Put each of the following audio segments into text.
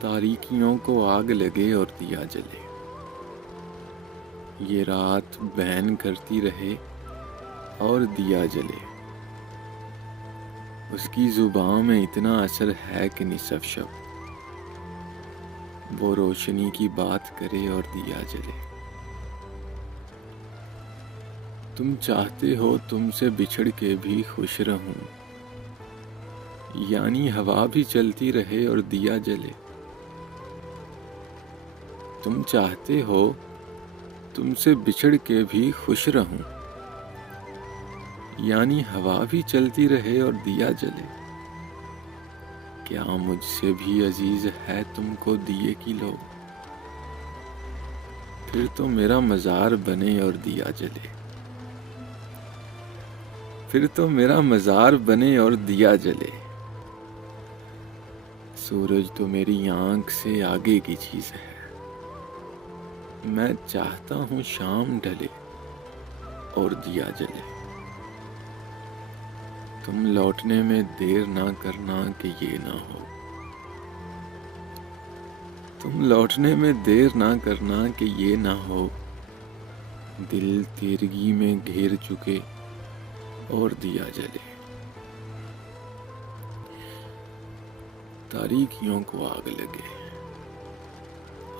تاریکیوں کو آگ لگے اور دیا جلے، یہ رات بہن کرتی رہے اور دیا جلے، اس کی زبان میں اتنا اثر ہے کہ نصف شب وہ روشنی کی بات کرے اور دیا جلے۔ تم چاہتے ہو تم سے بچھڑ کے بھی خوش رہوں، یعنی ہوا بھی چلتی رہے اور دیا جلے۔ تم چاہتے ہو تم سے بچھڑ کے بھی خوش رہوں، یعنی ہوا بھی چلتی رہے اور دیا جلے۔ کیا مجھ سے بھی عزیز ہے تم کو دیے کی لو، پھر تو میرا مزار بنے اور دیا جلے، پھر تو میرا مزار بنے اور دیا جلے۔ سورج تو میری آنکھ سے آگے کی چیز ہے، میں چاہتا ہوں شام ڈھلے اور دیا جلے۔ تم لوٹنے میں دیر نہ کرنا کہ یہ نہ ہو، تم لوٹنے میں دیر نہ کرنا کہ یہ نہ ہو، دل تیرگی میں گھیر چکے اور دیا جلے۔ تاریکیوں کو آگ لگے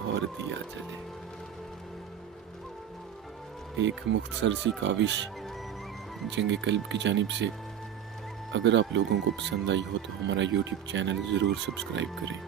اور دیا جلے۔ ایک مختصر سی کاوش جنگ قلب کی جانب سے۔ اگر آپ لوگوں کو پسند آئی ہو تو ہمارا یوٹیوب چینل ضرور سبسکرائب کریں۔